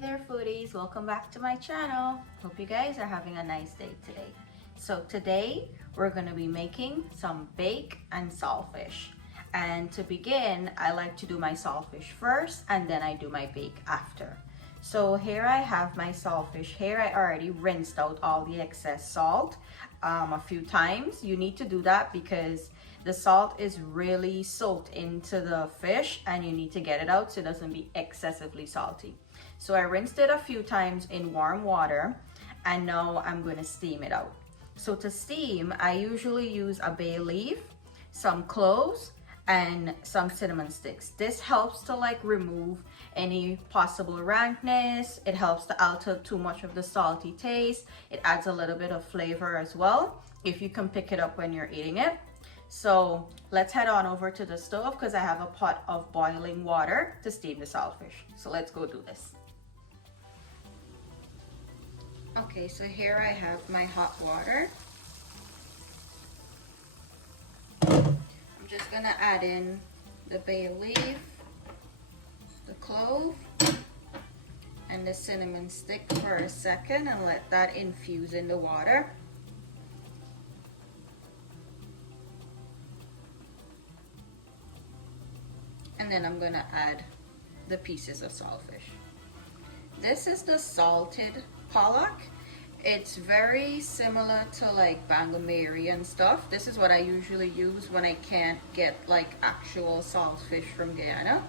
there foodies, welcome back to my channel. Hope you guys are having a nice day today. So today we're going to be making some bake and saltfish. And to begin, I like to do my saltfish first and then I do my bake after. So here I have my saltfish. Here I already rinsed out all the excess salt a few times. You need to do that because the salt is really soaked into the fish and you need to get it out so it doesn't be excessively salty. So I rinsed it a few times in warm water and now I'm going to steam it out. So to steam, I usually use a bay leaf, some cloves, and some cinnamon sticks. This helps to remove any possible rankness. It helps to alter too much of the salty taste. It adds a little bit of flavor as well if you can pick it up when you're eating it. So let's head on over to the stove because I have a pot of boiling water to steam the saltfish. So let's go do this. Okay, so here I have my hot water. I'm just gonna add in the bay leaf, the clove, and the cinnamon stick for a second and let that infuse in the water. And then I'm gonna add the pieces of saltfish. This is the salted pollock. It's very similar to bangameri and stuff. This is what I usually use when I can't get actual saltfish from Guyana.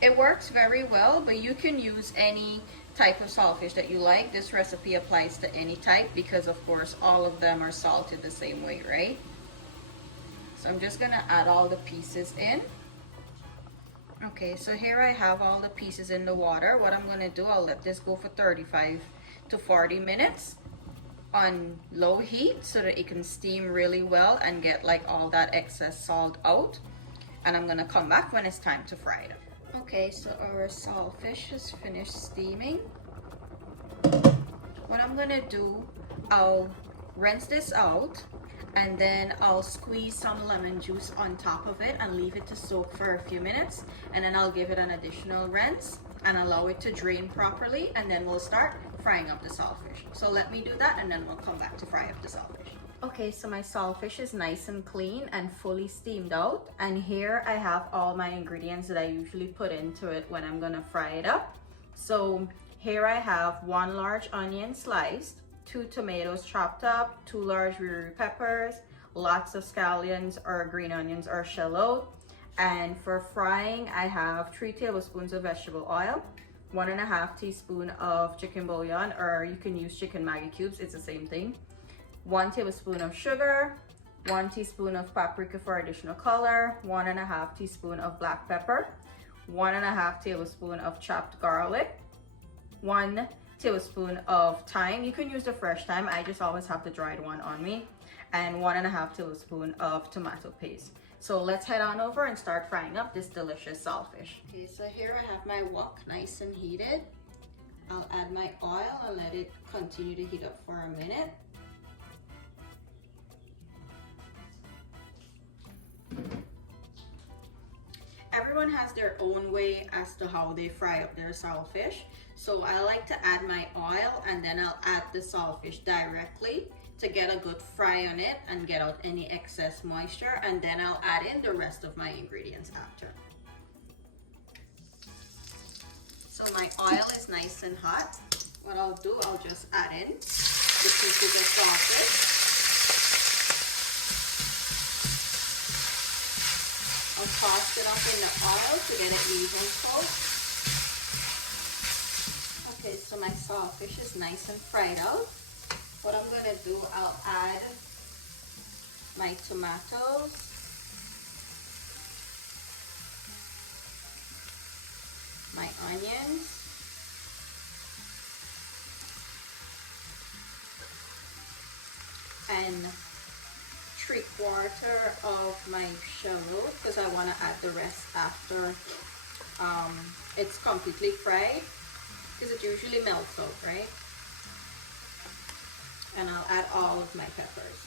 It works very well, but you can use any type of saltfish that you like. This recipe applies to any type because of course all of them are salted the same way, right? So I'm just gonna add all the pieces in. Okay, so here I have all the pieces in the water. What I'm gonna do, I'll let this go for 35 to 40 minutes on low heat so that it can steam really well and get all that excess salt out. And I'm gonna come back when it's time to fry it up. Okay, so our saltfish is finished steaming. What I'm gonna do, I'll rinse this out and then I'll squeeze some lemon juice on top of it and leave it to soak for a few minutes, and then I'll give it an additional rinse and allow it to drain properly, and then we'll start frying up the saltfish. So let me do that and then we'll come back to fry up the saltfish. Okay, so my saltfish is nice and clean and fully steamed out, and here I have all my ingredients that I usually put into it when I'm gonna fry it up. So here I have 1 large onion sliced, 2 tomatoes chopped up, 2 large Wiri Wiri peppers, lots of scallions or green onions or shallot. And for frying, I have 3 tablespoons of vegetable oil, 1.5 teaspoon of chicken bouillon, or you can use chicken Maggi cubes, it's the same thing. 1 tablespoon of sugar, 1 teaspoon of paprika for additional color, 1.5 teaspoon of black pepper, 1.5 tablespoon of chopped garlic, 1 tablespoon of thyme. You can use the fresh thyme, I just always have the dried one on me, and 1.5 tablespoon of tomato paste. So let's head on over and start frying up this delicious saltfish. Okay, so here I have my wok nice and heated. I'll add my oil and let it continue to heat up for a minute. Everyone has their own way as to how they fry up their saltfish. So I like to add my oil and then I'll add the saltfish directly to get a good fry on it and get out any excess moisture, and then I'll add in the rest of my ingredients after. So my oil is nice and hot. What I'll do, I'll just add in the pieces of saltfish. I'll toss it up in the oil to get it even coat. Okay, so my saltfish is nice and fried out. What I'm gonna do, I'll add my tomatoes, my onions, and 3/4 of my shallot because I want to add the rest after it's completely fried because it usually melts out, right? And I'll add all of my peppers.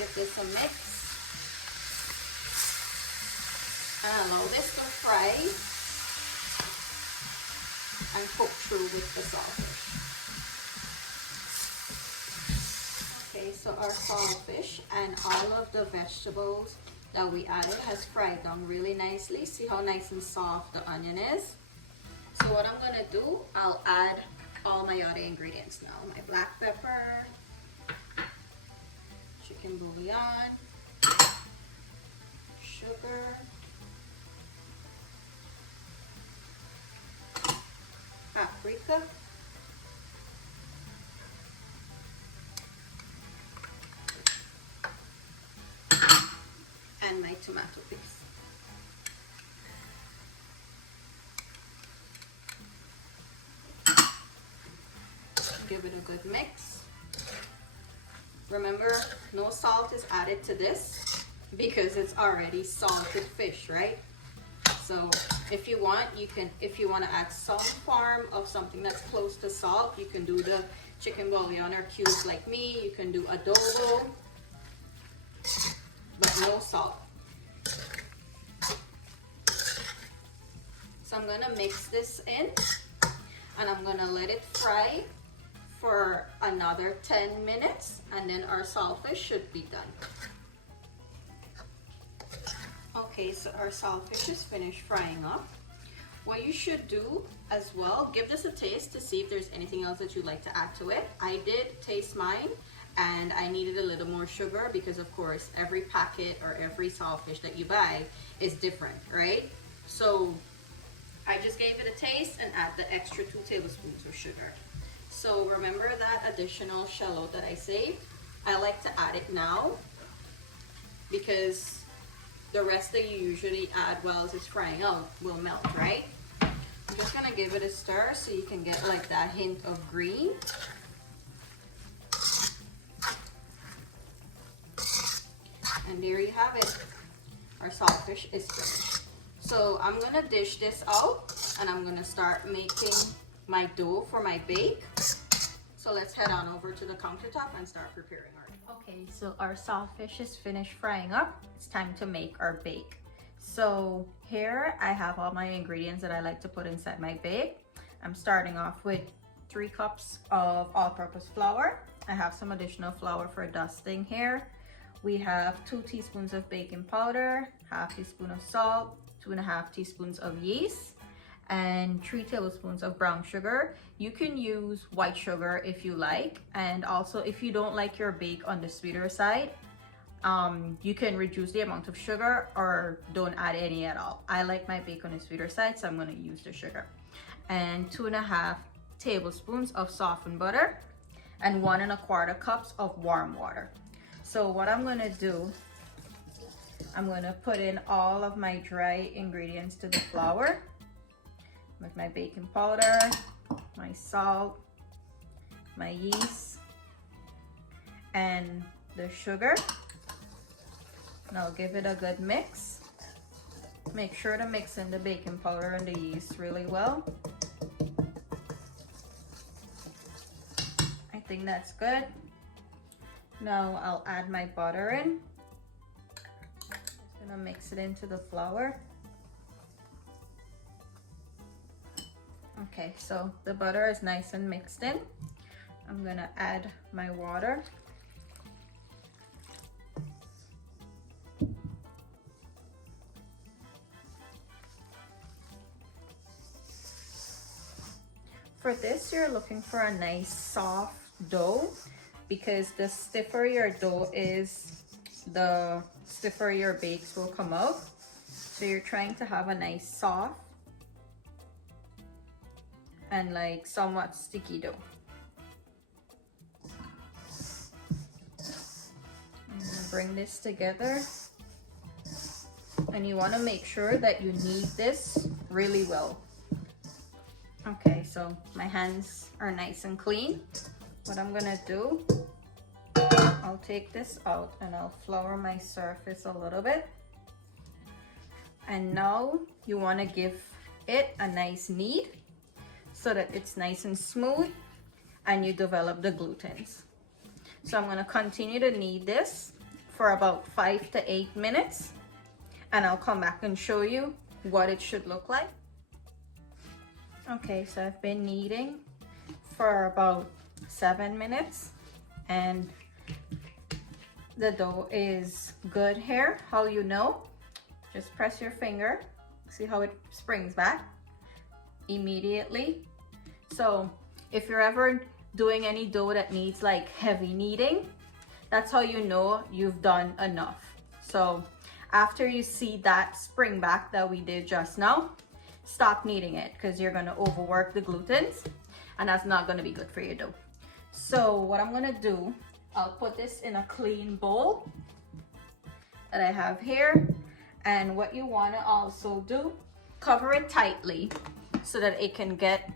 Give this a mix. And allow this to fry and cook through with the saltfish. Okay, so our saltfish and all of the vegetables that we added has fried down really nicely. See how nice and soft the onion is? So what I'm gonna do, I'll add all my other ingredients now. My black pepper, chicken bouillon, sugar, paprika, and my tomato paste. Give it a good mix. Remember, no salt is added to this because it's already salted fish, right? So if you want, if you want to add some form of something that's close to salt, you can do the chicken bouillon or cubes like me. You can do adobo, but no salt. So I'm gonna mix this in and I'm gonna let it fry for another 10 minutes and then our saltfish should be done. Okay, so our saltfish is finished frying up. What you should do as well, give this a taste to see if there's anything else that you'd like to add to it. I did taste mine and I needed a little more sugar because of course every packet or every saltfish that you buy is different, right? So I just gave it a taste and add the extra 2 tablespoons of sugar. So remember that additional shallot that I saved? I like to add it now because the rest that you usually add while it's frying out will melt, right? I'm just gonna give it a stir so you can get like that hint of green. And there you have it. Our saltfish is finished. So I'm gonna dish this out and I'm gonna start making my dough for my bake. So let's head on over to the countertop and start preparing our. Okay, so our saltfish is finished frying up. It's time to make our bake. So here I have all my ingredients that I like to put inside my bake. I'm starting off with 3 cups of all-purpose flour. I have some additional flour for dusting here. We have 2 teaspoons of baking powder, half teaspoon of salt, 2.5 teaspoons of yeast, and 3 tablespoons of brown sugar. You can use white sugar if you like, and also if you don't like your bake on the sweeter side, you can reduce the amount of sugar or don't add any at all. I like my bake on the sweeter side, so I'm going to use the sugar. And 2.5 tablespoons of softened butter and 1.25 cups of warm water. So what I'm going to do, I'm going to put in all of my dry ingredients to the flour with my baking powder, my salt, my yeast, and the sugar. And I'll give it a good mix. Make sure to mix in the baking powder and the yeast really well. I think that's good. Now I'll add my butter in. Just gonna mix it into the flour. Okay, so the butter is nice and mixed in. I'm gonna add my water. For this, you're looking for a nice soft dough because the stiffer your dough is, the stiffer your bakes will come out. So you're trying to have a nice soft and like somewhat sticky dough. I'm gonna bring this together. And you wanna make sure that you knead this really well. Okay, so my hands are nice and clean. What I'm gonna do, I'll take this out and I'll flour my surface a little bit. And now you wanna give it a nice knead so that it's nice and smooth and you develop the glutens. So I'm gonna continue to knead this for about 5 to 8 minutes, and I'll come back and show you what it should look like. Okay, so I've been kneading for about 7 minutes and the dough is good here. How you know? Just press your finger. See how it springs back immediately. So if you're ever doing any dough that needs like heavy kneading, that's how you know you've done enough. So after you see that spring back that we did just now, stop kneading it because you're going to overwork the glutens and that's not going to be good for your dough. So what I'm going to do, I'll put this in a clean bowl that I have here. And what you want to also do, cover it tightly so that it can get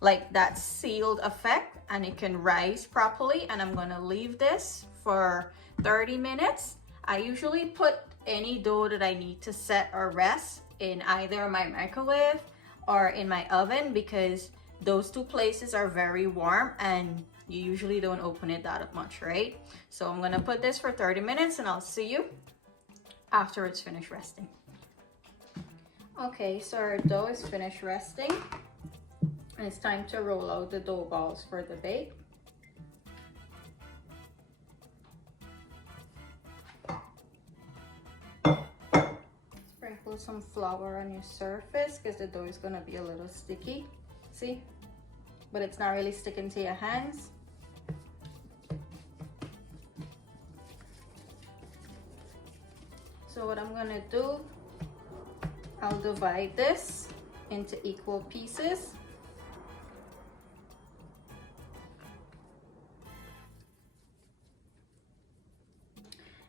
like that sealed effect and it can rise properly. And I'm going to leave this for 30 minutes. I usually put any dough that I need to set or rest in either my microwave or in my oven because those two places are very warm and you usually don't open it that much, right? So I'm gonna put this for 30 minutes and I'll see you after it's finished resting. Okay, so our dough is finished resting and it's time to roll out the dough balls for the bake. Sprinkle some flour on your surface because the dough is gonna be a little sticky, see? But it's not really sticking to your hands. So what I'm gonna do, I'll divide this into equal pieces.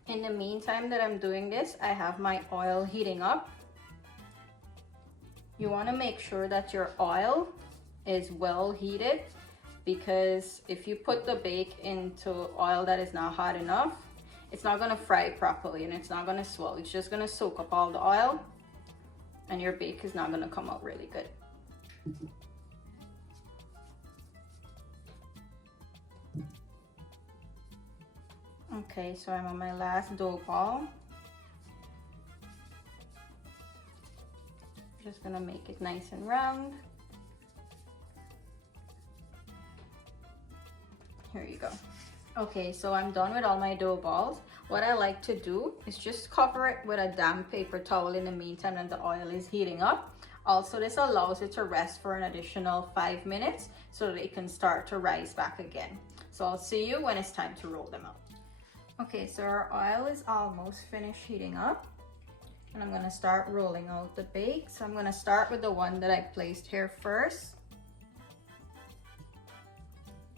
In the meantime that I'm doing this, I have my oil heating up. You wanna make sure that your oil is well heated because if you put the bake into oil that is not hot enough, it's not gonna fry properly and it's not gonna swell. It's just gonna soak up all the oil and your bake is not gonna come out really good. Okay, so I'm on my last dough ball. Just gonna make it nice and round. Here you go. Okay, so I'm done with all my dough balls. What I like to do is just cover it with a damp paper towel in the meantime that the oil is heating up. Also, this allows it to rest for an additional 5 minutes so that it can start to rise back again. So I'll see you when it's time to roll them out. Okay, so our oil is almost finished heating up and I'm gonna start rolling out the bake. So I'm gonna start with the one that I placed here first.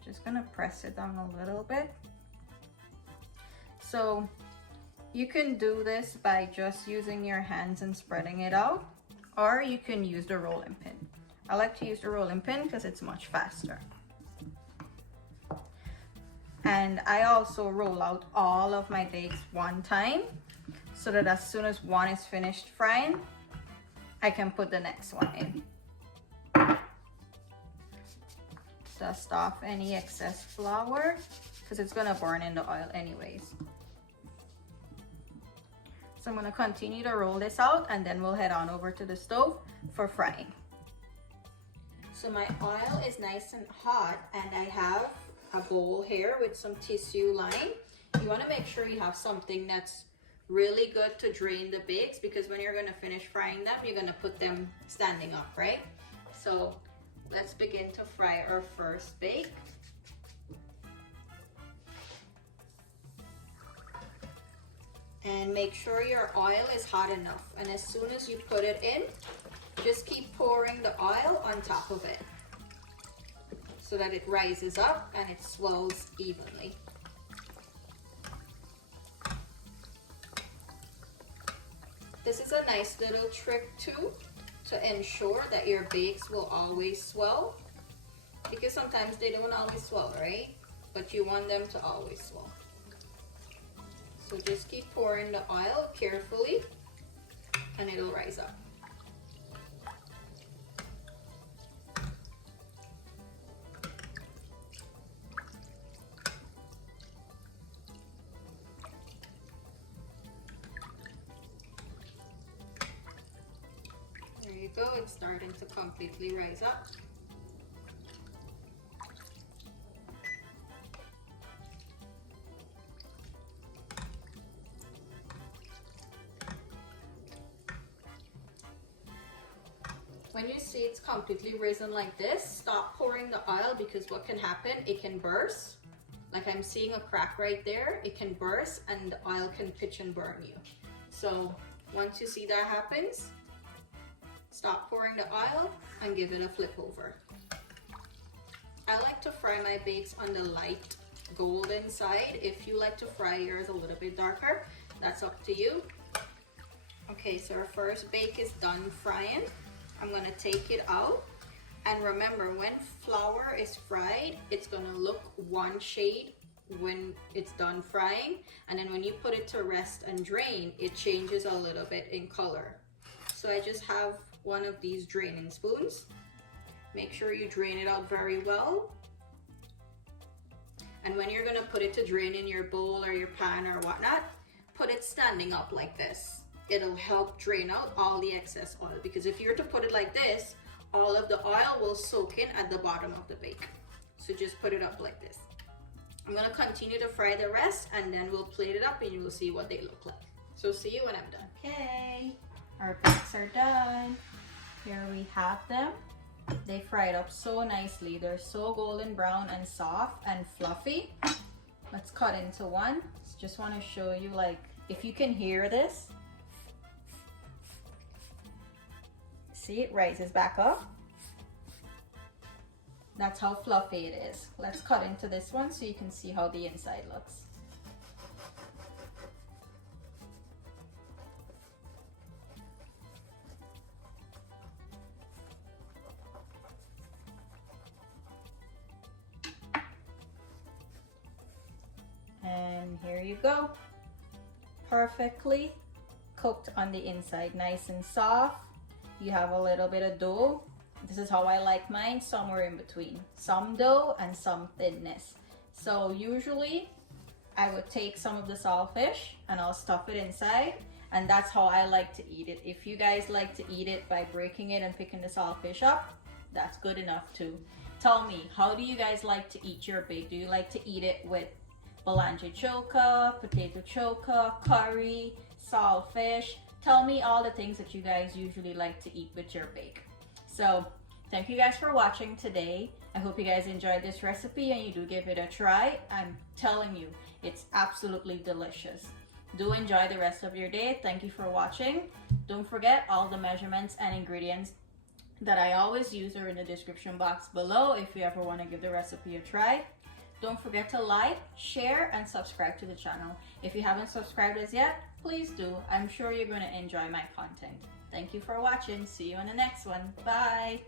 Just gonna press it down a little bit. So you can do this by just using your hands and spreading it out, or you can use the rolling pin. I like to use the rolling pin because it's much faster. And I also roll out all of my bakes one time so that as soon as one is finished frying, I can put the next one in. Dust off any excess flour because it's gonna burn in the oil anyways. So I'm gonna continue to roll this out and then we'll head on over to the stove for frying. So my oil is nice and hot and I have a bowl here with some tissue line. You wanna make sure you have something that's really good to drain the bakes because when you're gonna finish frying them, you're gonna put them standing up, right? So let's begin to fry our first bake. And make sure your oil is hot enough. And as soon as you put it in, just keep pouring the oil on top of it so that it rises up and it swells evenly. This is a nice little trick too, to ensure that your bakes will always swell, because sometimes they don't always swell, right? But you want them to always swell. So just keep pouring the oil carefully and it'll rise up. it's starting to completely rise up. When you see it's completely risen like this, stop pouring the oil, because what can happen, it can burst. Like I'm seeing a crack right there, it can burst and the oil can pitch and burn you. So once you see that happens, stop pouring the oil and give it a flip over. I like to fry my bakes on the light golden side. If you like to fry yours a little bit darker, that's up to you. Okay, so our first bake is done frying. I'm gonna take it out. And remember, when flour is fried, it's gonna look one shade when it's done frying. And then when you put it to rest and drain, it changes a little bit in color. So I just have one of these draining spoons. Make sure you drain it out very well. And when you're gonna put it to drain in your bowl or your pan or whatnot, put it standing up like this. It'll help drain out all the excess oil, because if you're to put it like this, all of the oil will soak in at the bottom of the bake. So just put it up like this. I'm gonna continue to fry the rest, and then we'll plate it up and you will see what they look like. So see you when I'm done. Okay, our bakes are done. Here we have them. They fried up so nicely. They're so golden brown and soft and fluffy. Let's cut into one. Just want to show you, like, if you can hear this. See, it rises back up. That's how fluffy it is. Let's cut into this one so you can see how the inside looks. And here you go. Perfectly cooked on the inside, nice and soft. You have a little bit of dough. This is how I like mine, somewhere in between. Some dough and some thinness. So usually I would take some of the saltfish and I'll stuff it inside, and that's how I like to eat it. If you guys like to eat it by breaking it and picking the saltfish up, that's good enough too. Tell me, how do you guys like to eat your bake? Do you like to eat it with belange choka, potato choka, curry, saltfish? Tell me all the things that you guys usually like to eat with your bake. So thank you guys for watching today. I hope you guys enjoyed this recipe and you do give it a try. I'm telling you, it's absolutely delicious. Do enjoy the rest of your day. Thank you for watching. Don't forget, all the measurements and ingredients that I always use are in the description box below if you ever want to give the recipe a try. Don't forget to like, share, and subscribe to the channel. If you haven't subscribed as yet, please do. I'm sure you're going to enjoy my content. Thank you for watching. See you in the next one. Bye.